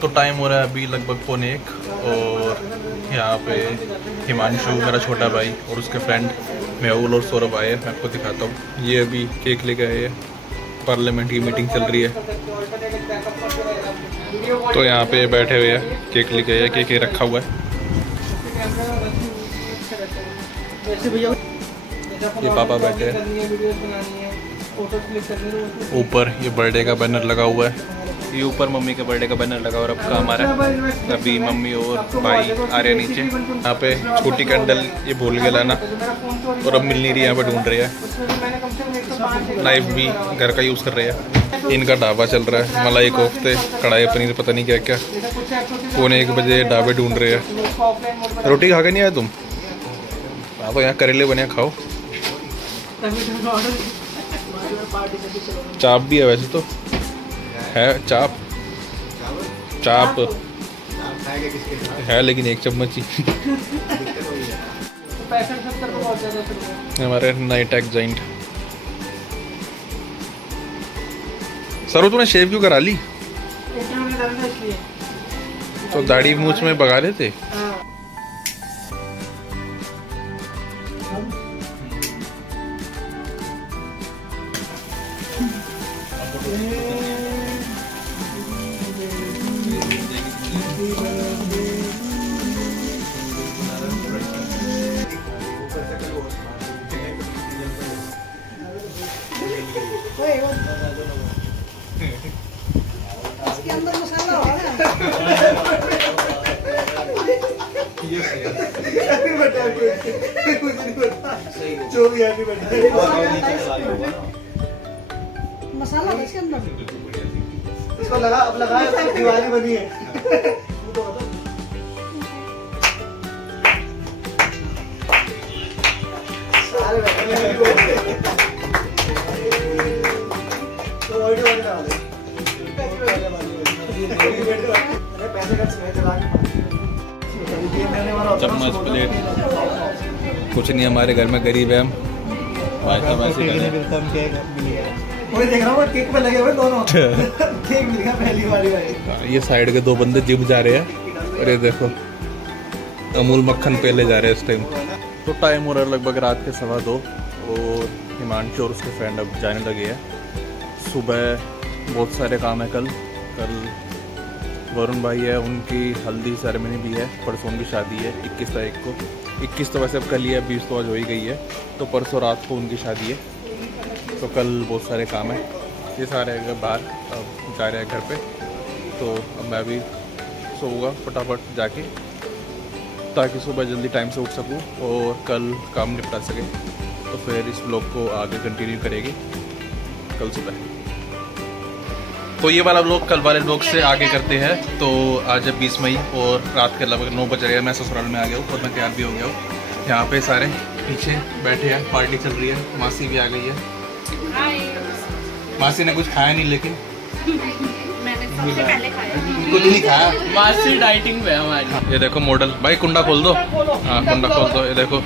तो टाइम हो रहा है अभी लगभग 1:45 और यहाँ पे हिमांशु मेरा छोटा भाई और उसके फ्रेंड मेहुल और सौरभ आए हैं। मैं आपको दिखाता हूँ। ये अभी केक लेके आए हैं। पार्लियामेंट की मीटिंग चल रही है तो यहाँ पे बैठे हुए हैं, केक लेके आए। केक रखा हुआ है। ये पापा बैठे हैं ऊपर। ये बर्थडे का बैनर लगा हुआ है। ये ऊपर मम्मी के बर्थडे का बैनर लगा और अब का हमारा अभी मम्मी और भाई आ रहे हैं नीचे। यहाँ पे छोटी कैंडल ये भूल के लाना और अब मिल नहीं रही, यहाँ पे ढूंढ रहे हैं। नाइफ भी घर का यूज़ कर रहे हैं। इनका ढाबा चल रहा है, मलाई कोफ्ते, कढ़ाई पनीर, पता नहीं क्या क्या। 1:45 बजे ढाबे ढूंढ रहे हैं। रोटी खा के नहीं आए तुम? हाँ तो यहाँ करेले बने, खाओ। चाप भी है वैसे तो, है चाप है लेकिन 1 चम्मच ही। हमारे नाइट एग्जाइंट। सर तूने शेव क्यों करा ली? तो दाढ़ी मूछ में बगा रहे थे। इसके अंदर मसाला हो मसाला इसके अंदर। इसको लगा, अब लगा, दिवाली बनी है। चम्मच प्लेट कुछ नहीं, हमारे घर में गरीब है हम। देख रहा हूँ केक पे लगे हुए दोनों। केक मिल गया पहली बारी भाई। ये साइड के 2 बंदे जिम जा रहे हैं और ये देखो अमूल मक्खन पे ले जा रहे हैं इस टाइम। तो टाइम हो रहा है लगभग रात के 2:15 और हिमांशु और उसके फ्रेंड अब जाने लगे हैं। सुबह बहुत सारे काम है। कल वरुण भाई है, उनकी हल्दी सेरेमनी भी है। परसों उनकी शादी है 21 तारीख को। 21 तो वैसे अब कल ही है, 20 तो आज हो ही गई है। तो परसों रात को उनकी शादी है। तो कल बहुत सारे काम है। ये सारे बाहर अब जा रहे हैं घर पे। तो अब मैं भी सोऊंगा फटाफट जाके, ताकि सुबह जल्दी टाइम से उठ सकूं और कल काम निपटा सके। तो फिर इस ब्लॉग को आगे कंटिन्यू करेगी कल सुबह। तो ये वाला ब्लॉग कल वाले ब्लॉग से आगे करते हैं। तो आज है 20 मई और रात के लगभग 9 बज रहे हैं। मैं ससुराल में आ गया हूँ और मैं तैयार भी हो गया हूँ। यहाँ पे सारे पीछे बैठे हैं, पार्टी चल रही है। मासी भी आ गई है। मासी ने कुछ खाया नहीं, लेकिन मैंने सबसे पहले खाया। कुछ नहीं खाया। मासी डाइटिंग पे हमारी। ये देखो मॉडल भाई, कुंडा खोल दो। हाँ कुंडा खोल दो। ये देखो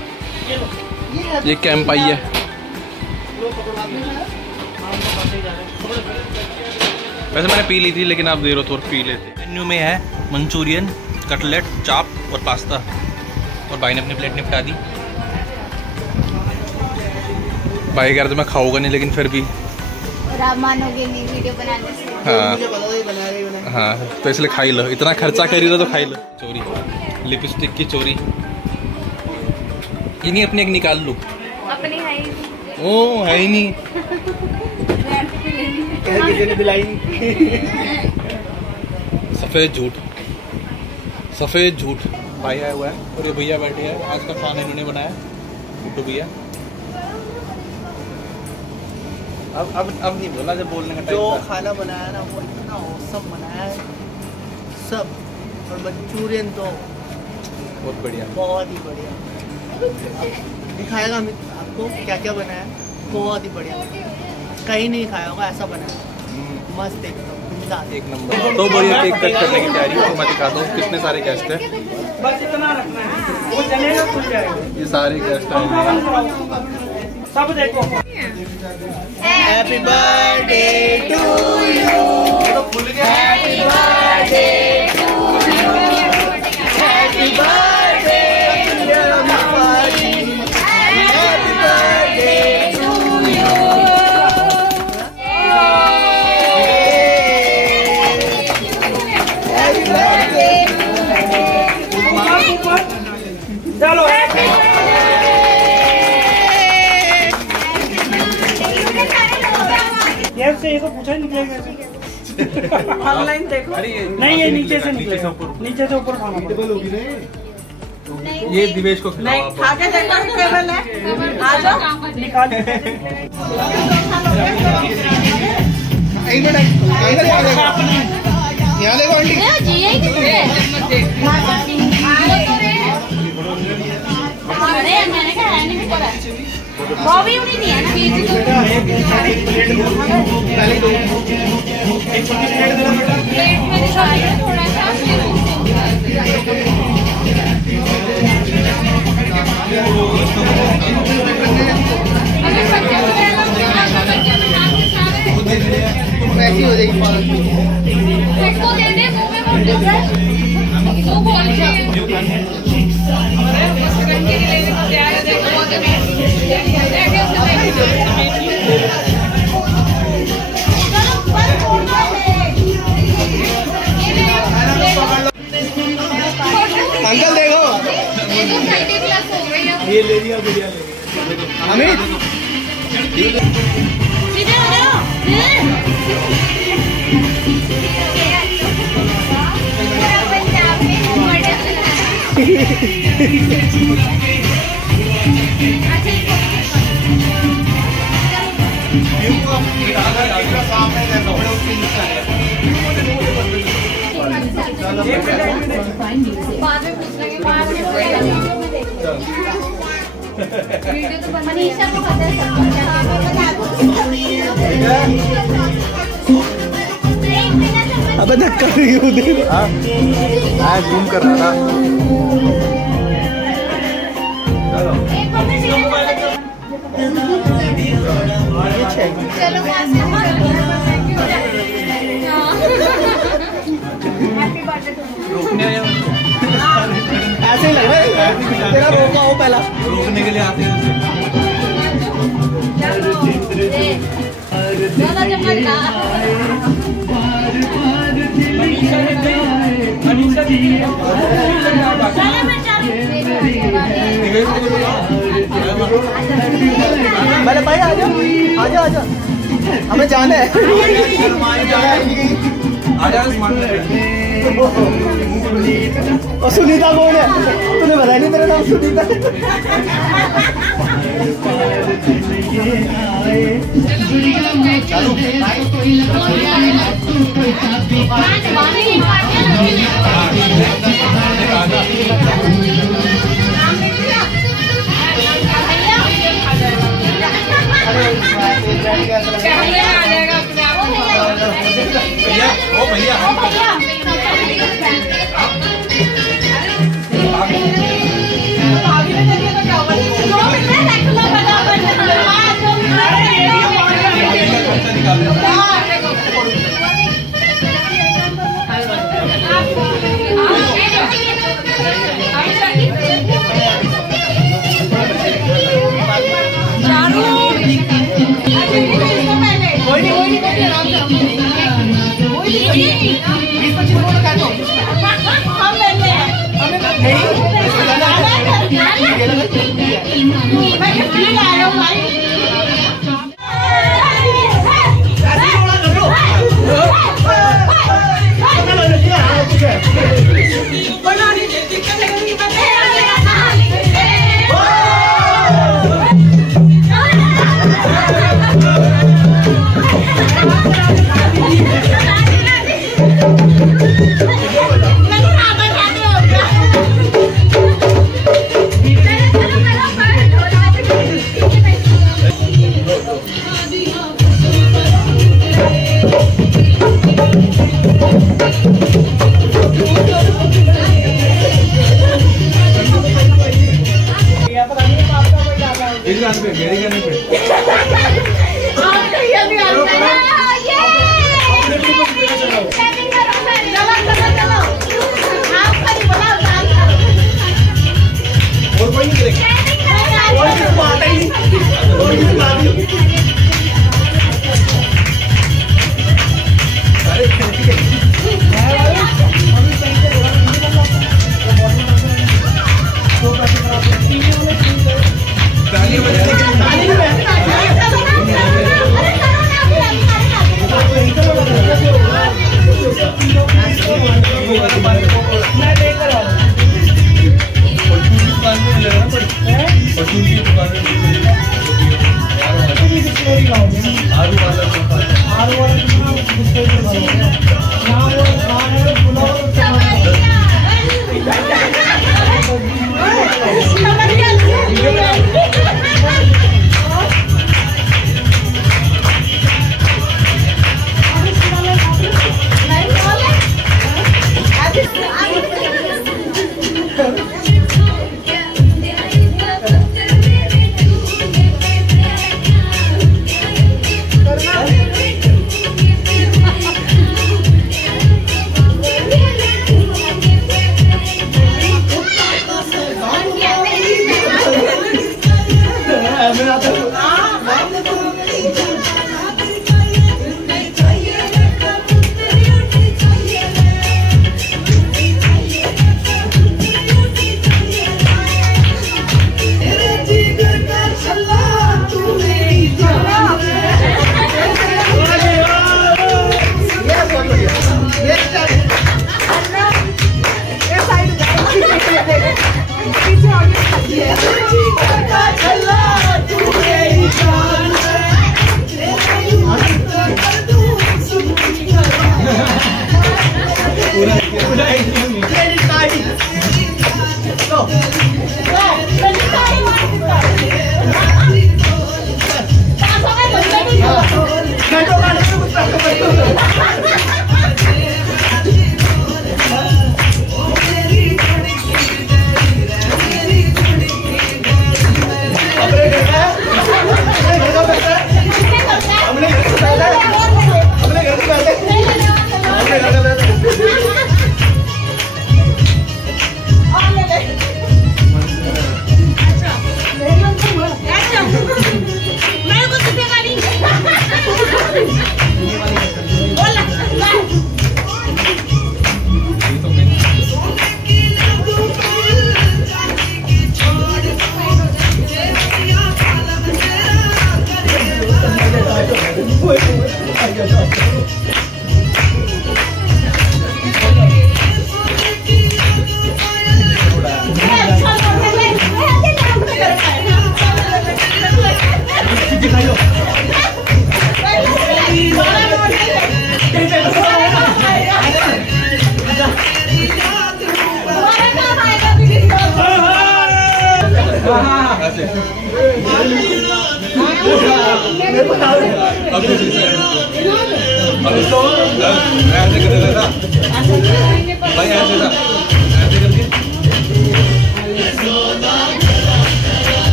ये कैंप आई है। वैसे मैंने पी ली थी, लेकिन आप दे रहे हो तो पी लेते। मेन्यू में है मंचूरियन, कटलेट, चाप और पास्ता। और भाई ने अपनी प्लेट निपटा दी। भाई कह रहे तो मैं खाऊंगा नहीं, लेकिन फिर भी आप मानोगे नहीं वीडियो बनाने से। हाँ हाँ, तो इसलिए खाई लो। इतना खर्चा कर ही लो तो खाई लो। चोरी, लिपस्टिक की चोरी। ये नहीं अपनी एक निकाल लूँ। अपनी है ही नहीं। ओ है ही नहीं। सफेद झूठ, सफेद झूठ। भाई आया हुआ है और ये भैया बैठे हैं। आज का खाना इन्होंने बनाया, गुड्डू भैया। अब नहीं बोला जब बोलने का टाइम जो था। खाना बनाया ना वो इतना औसम बनाया है सब। और मंचूरियन तो बहुत बढ़िया। बहुत ही बढ़िया। दिखाएगा अमित आपको क्या क्या बनाया है। बहुत ही बढ़िया, कहीं नहीं खाया होगा ऐसा बनाया। मस्त एकदम बिंदास। एक नंबर। तो बढ़िया केक कट करने की तैयारी है। मैं दिखाता हूँ कितने सारे गेस्ट हैं। बस इतना रखना है, वो चलेगा खुल जाएगा। ये सारे गेस्ट आए हैं। सब देखो। Happy birthday to you. Happy birthday तो पूछा ही निकलेगा ऑनलाइन देखो। नहीं ये नीचे से निकलेगा, नीचे से ऊपर खाना पड़ेगा। ये दिवेश को खिलाओ आप। खा के देखो टेबल है, आ जाओ निकाल। यहाँ देखो आंटी। अरे मैंने कहा है नहीं पड़ा। बॉबी उड़ी नहीं है ना। प्लेट में दिखाइए थोड़ा सा। ऐसी हो जाएगी पालक। इसको दे दे मुंह में बोल दे। वो बोल रही है। अरे बस करके लेने को तैयार है देखो बहुत है। अंकल देखो ये तो 30 क्लास हो गई है। ये ले लिया बिरयानी अमित सीधे हो जाओ। पंजाब में मॉडल बाद में पूछ लेंगे। बाद में वीडियो तो मनीषा को पता है सब। अबे धक्का नहीं उधर। हाँ जूम कर रहा था। चलो हैप्पी बर्थडे रोकने आया ऐसे ही लग रहा है तेरा रोका हो पहला रोकने के लिए आते हैं। पहले भाई आ जाओ आ जाओ आ जाओ हमें जाना है। और सुनीता कौन है? तूने बताया नहीं मेरा नाम सुनीता। भैया चलो मैं लेकर आ रहा हूँ।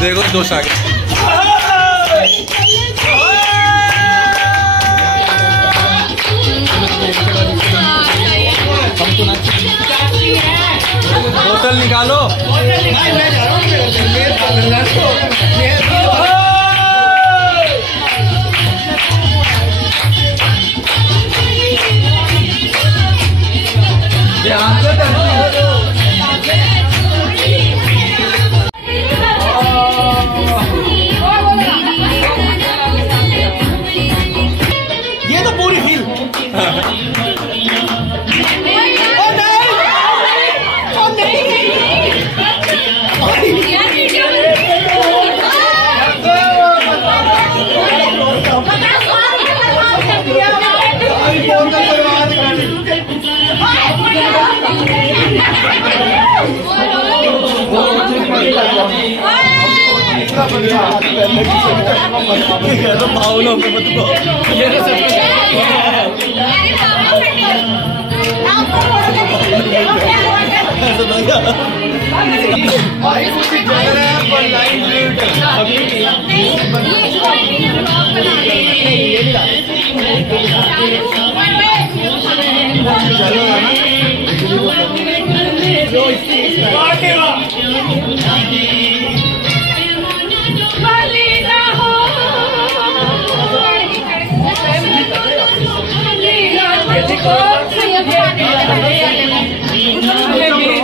देखो जोश आ गया। बोतल निकालो। ये तो पूरी फील। तो भावनों में मत ये तो सब देखो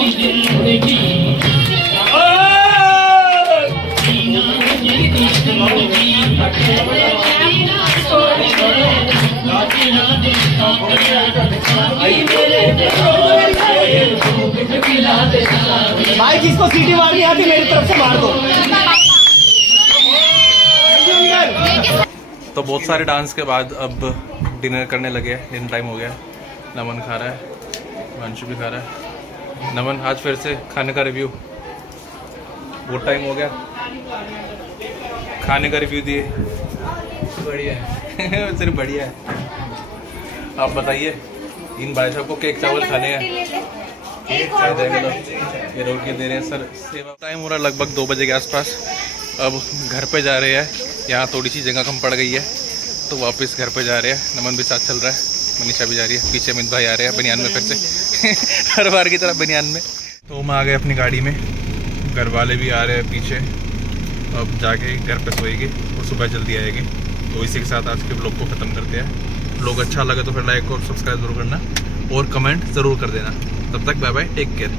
जिसको सीटी मारनी आती मेरी तरफ से मार दो। तो बहुत सारे डांस के बाद अब डिनर करने लगे हैं। डिनर टाइम हो गया। नमन खा रहा है, वंशु भी खा रहा है। नमन आज फिर से खाने का रिव्यू, बहुत टाइम हो गया खाने का रिव्यू दिए। बढ़िया है सिर्फ बढ़िया है। आप बताइए इन भाई साहब को केक चावल खाने हैं, ये रोटी दे रहे हैं सर। सेवा टाइम हो रहा है लगभग 2 बजे के आसपास। अब घर पे जा रहे हैं। यहाँ थोड़ी सी जगह कम पड़ गई है तो वापस घर पे जा रहे हैं। नमन भी साथ चल रहा है, मनीषा भी जा रही है। पीछे अमित भाई आ रहे हैं बनियान में फिर से हर बार की तरह बनियान में। तो हम आ गए अपनी गाड़ी में, घर वाले भी आ रहे हैं पीछे। अब जाके घर पे सोएगी और सुबह जल्दी आएगी। तो इसी के साथ आज के ब्लॉग को ख़त्म करते हैं। ब्लॉग अच्छा लगे तो फिर लाइक और सब्सक्राइब जरूर करना और कमेंट ज़रूर कर देना। तब तक बाय बाय, टेक केयर।